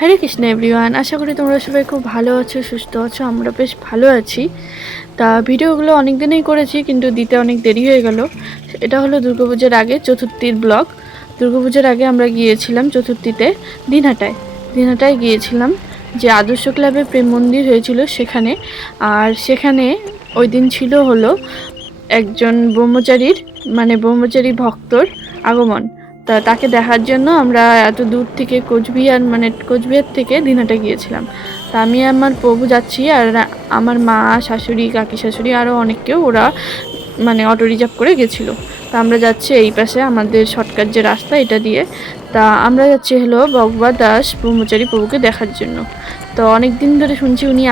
হরে Krishna everyone, আশা করি তোমরা সবাই খুব ভালো আছো, সুস্থ আছো। আমরা বেশ ভালো আছি। তা ভিডিওগুলো অনেক দিনেই করেছি, কিন্তু দিতে অনেক দেরি হয়ে গেল। এটা হলো দুর্গাপূজার আগে চতুর্থীর ব্লগ। দুর্গাপূজার আগে আমরা গিয়েছিলাম চতুর্থীতে দিনহাটায় গিয়েছিলাম, যে আদর্শ ক্লাবে প্রেম মন্দির হয়েছিল সেখানে। আর সেখানে ওই দিন ছিল হলো একজন ব্রহ্মচারী ভক্তর আগমন। তাকে দেখার জন্য আমরা এত দূর থেকে কোচবিহার থেকে দিনহাটা গিয়েছিলাম। তা আমি আমার প্রভু যাচ্ছি, আর আমার মা, শাশুড়ি, কাকি শাশুড়ি, আরও অনেকেও ওরা অটো রিজার্ভ করে গেছিলো। তা আমরা যাচ্ছি এই পাশে আমাদের শর্টকাট যে রাস্তা এটা দিয়ে। তা আমরা যাচ্ছি হলো ভগবত দাস ব্রহ্মচারী প্রভুকে দেখার জন্য। তো অনেক দিন ধরে শুনছি উনি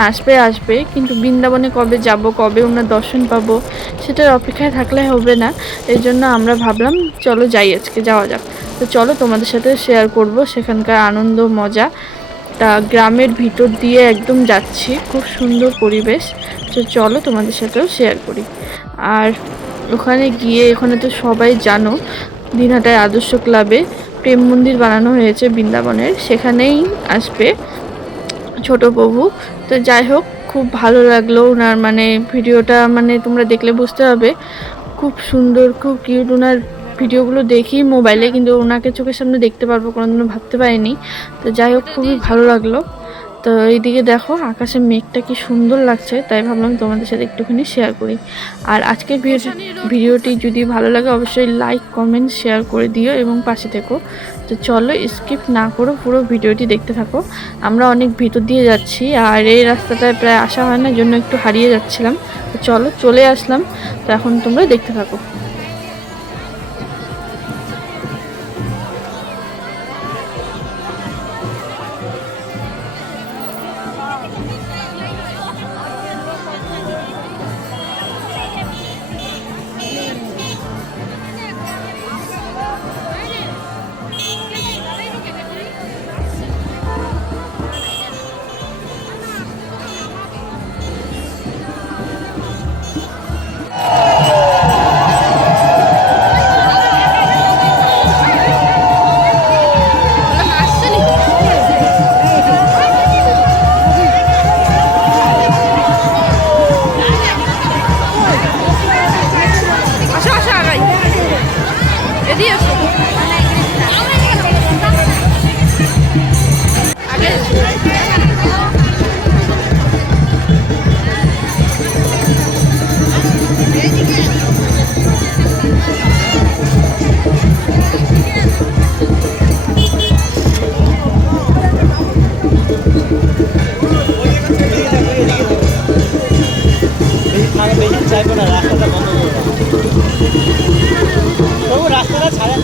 আসবে, কিন্তু বৃন্দাবনে কবে যাব, কবে ওনার দর্শন পাবো সেটার অপেক্ষায় থাকলে হবে না। এই জন্য আমরা ভাবলাম চলো যাই, আজকে যাওয়া যাক। তো চলো তোমাদের সাথে শেয়ার করব সেখানকার আনন্দ মজা। তা গ্রামের ভিতর দিয়ে একদম যাচ্ছি, খুব সুন্দর পরিবেশ। তো চলো তোমাদের সাথেও শেয়ার করি। আর ওখানে তো সবাই জানো, দিনহাটায় আদর্শ ক্লাবে প্রেম মন্দির বানানো হয়েছে বৃন্দাবনের, সেখানেই আসবে ছোট প্রভু। তো যাই হোক, খুব ভালো লাগলো ওনার ভিডিওটা, তোমরা দেখলে বুঝতে হবে। খুব সুন্দর, খুব কিউট। ওনার ভিডিওগুলো দেখি মোবাইলে, কিন্তু ওনাকে চোখের সামনে দেখতে পারবো কোনোদিনও ভাবতে পারিনি। তো যাই হোক, খুবই ভালো লাগলো। তো এইদিকে দেখো আকাশে মেঘটা কি সুন্দর লাগছে, তাই ভাবলাম তোমাদের সাথে একটুখানি শেয়ার করি। আর আজকের ভিডিওটি যদি ভালো লাগে অবশ্যই লাইক, কমেন্ট, শেয়ার করে দিও এবং পাশে থেকো। তো চলো স্কিপ না করো, পুরো ভিডিওটি দেখতে থাকো। আমরা অনেক ভিতর দিয়ে যাচ্ছি, আর এই রাস্তাটায় প্রায় আসা হয় না, জন্য একটু হারিয়ে যাচ্ছিলাম। তো চলো, চলে আসলাম। তো এখন তোমরা দেখতে থাকো। রাস্তাটা ছাড়েন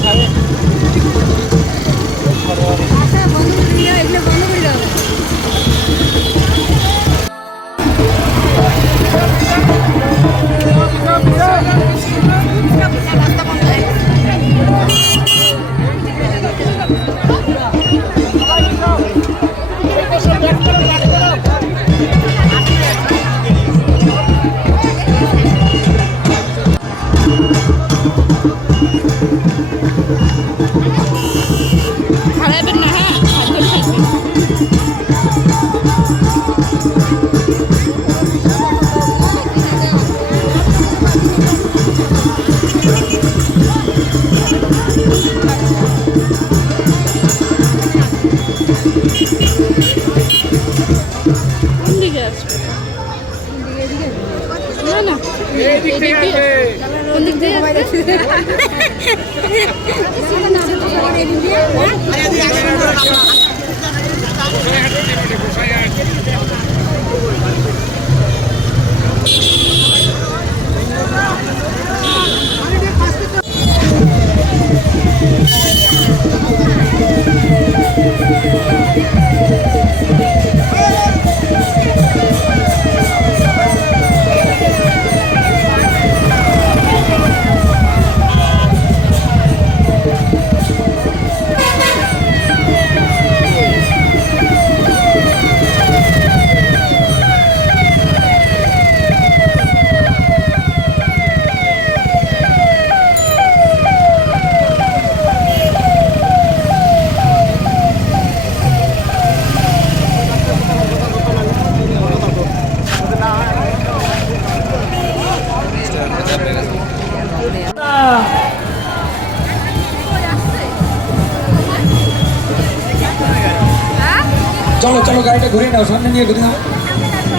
চলো চলো গাড়িটা ঘুরে নাও, সামনে নিয়ে ঘুরে নাও,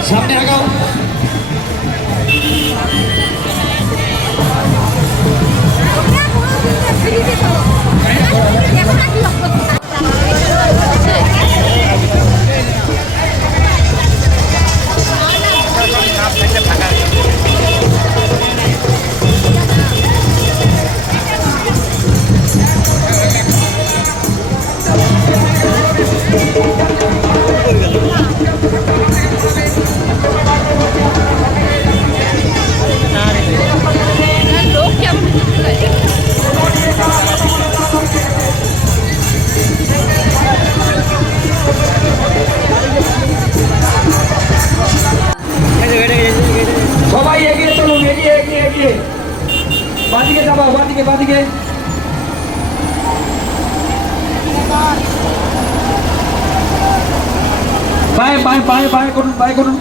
সামনে আগাও। সবাই এগিয়ে চলুন, এগিয়ে এগিয়ে এগিয়ে, বাদিকে যাবো, বাদিকে বাদিকে। বাই বাই বাই বাই করুন, বাই করুন,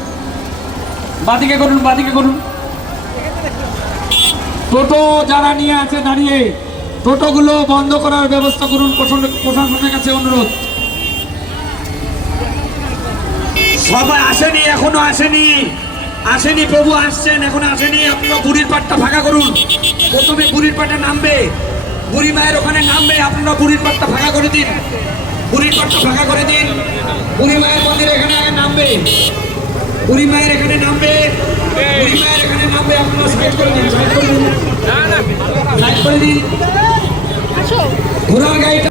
বাদিকে করুন, বাদিকে করুন। টোটো যারা নিয়ে আছে দাঁড়িয়ে, টোটোগুলো বন্ধ করার ব্যবস্থা করুন, প্রশাসনের কাছে অনুরোধ। সবাই আসেনি, এখনো আসেনি, আসেনি, প্রভু আসছেন, এখন আসেনি। আপনারা বুড়ির পাটটা ফাঁকা করুন। প্রথমে বুড়ির পাটে নামবে, বুড়ি মায়ের ওখানে নামবে, আপনারা বুড়ির পাটটা ফাঁকা করে দিন, বুড়ির পাটটা ফাঁকা করে দিন। বুড়ি মায়ের মন্দির এখানে আগে নামবে, বুড়ি মায়ের এখানে নামবে, বুড়ি মায়ের এখানে নামবে, আপনারা সাইড করে দিন, সাইড করে দিন, সাইড করে দিন। ঘোড়ার গাড়িটা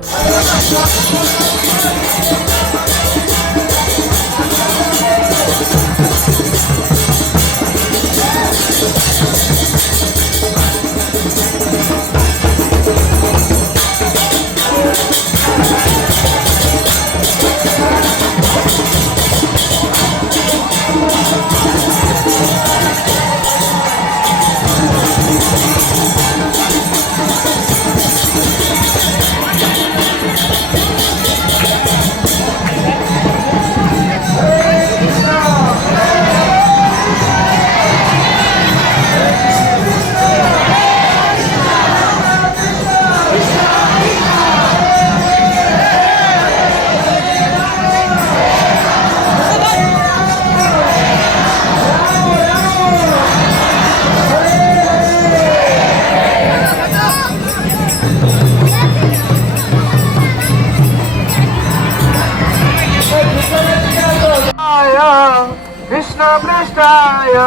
কৃষ্ণ পৃষ্ঠায়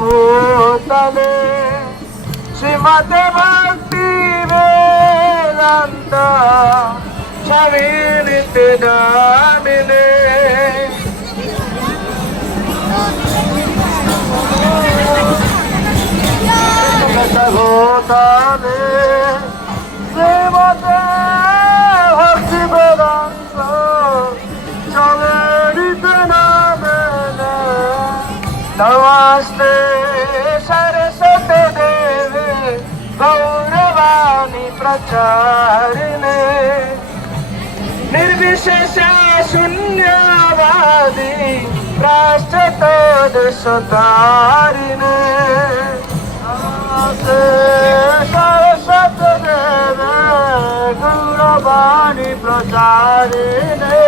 ভূতলে শ্রীমতে ভক্তি বেদান্ত স্বামী নিত্যানন্দে ভূতলে শ্রীমতে ভক্তি বেদান্ত স্বামী নিত্যানন্দে। नमस्ते सरस्वती देवी गौरवाणी प्रचारिणे निर्विशेष शून्यवादी राष्ट्रतोदशतारिणे। नमस्ते सरस्वती देवी गौरवाणी प्रचारिणे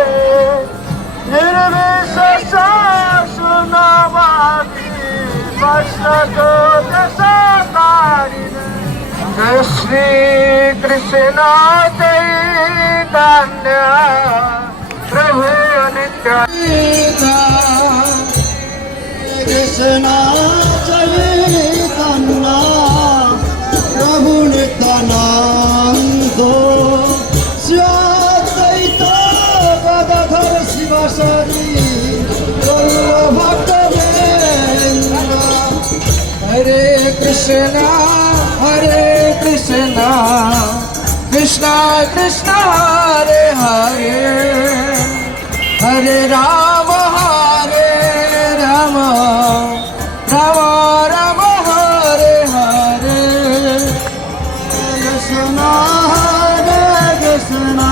निर्विशेष शून्यवादी जय श्री कृष्ण चैतन्य प्रभु नित्यानंद। कृष्ण चैतन्य प्रभु नित्यानंद श्रीअद्वैत गदाधर शिवासादि भक्त हरे Krishna Krishna Krishna Hare Hare Hare Ram Ram Ram Ram Hare Hare Krishna Krishna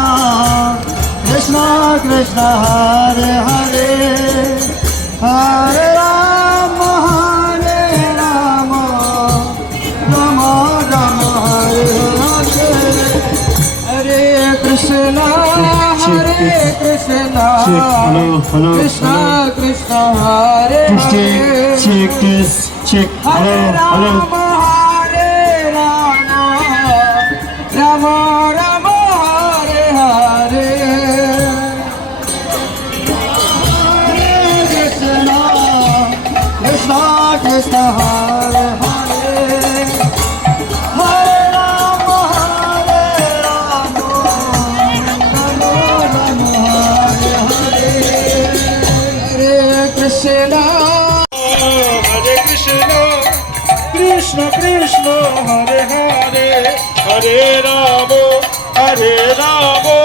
Krishna Krishna Hare Hare Hare Ram Ram Ram Hare Hare Krishna hello, Krishna hello. Krishna Hare Check, check this, check. Hello, hello. Hare Rama Rama Rama Hare Hare Krishna Krishna Krishna Hare Hare Hare Rama Rama Rama Hare Hare Hare Krishna Hare Krishna, Krishna Krishna, Hare Hare, Hare Rama, Hare Rama,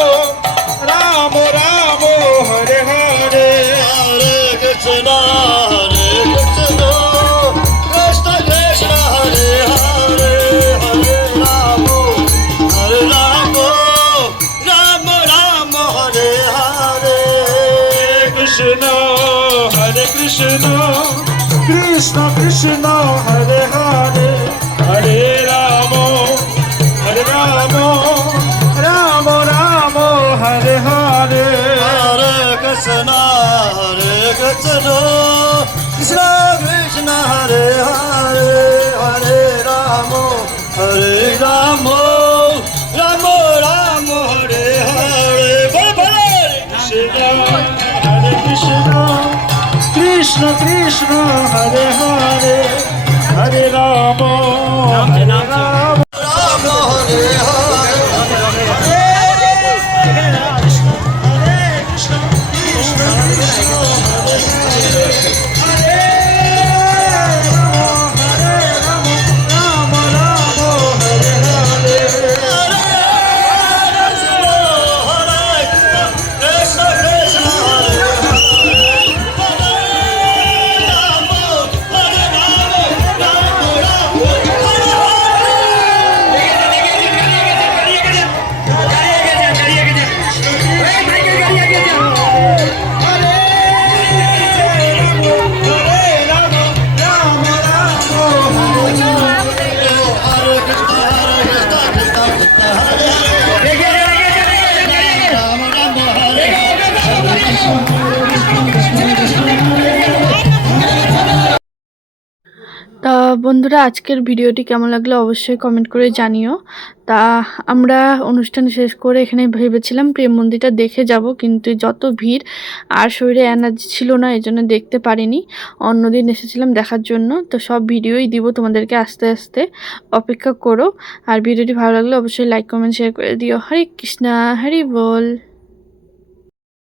Rama Rama, Hare Hare, Hare Krishna, Krishna Krishna, Hare Hare, Hare Rama, Hare Rama, Rama Rama, Hare Hare, Krishna, Hare Krishna. Krishna Krishna Hare Hare Hare Rama Rama Rama Hare Hare Hare Krishna Krishna Krishna Hare Hare Hare Rama Rama Rama Hare Hare Hare Krishna Krishna Krishna Hare Hare Hare Rama Rama Rama Hare Hare Hare Krishna Krishna Krishna Hare Hare Hare Rama Rama Rama Hare Hare Krishna Krishna তা বন্ধুরা, আজকের ভিডিওটি কেমন লাগলো অবশ্যই comment করে জানিও। তা আমরা অনুষ্ঠান শেষ করে এখানে ভেবেছিলাম প্রেম মন্দিরটা দেখে যাব, কিন্তু যত ভিড় আর শরীরে এনার্জি ছিল না, এই জন্য দেখতে পারিনি। অন্যদিন এসেছিলাম দেখার জন্য। তো সব ভিডিওই দিব তোমাদেরকে, আস্তে আস্তে অপেক্ষা করো। আর ভিডিওটি ভালো লাগলে অবশ্যই লাইক কমেন্ট শেয়ার করে দিও। হরে কৃষ্ণা, হরি বল।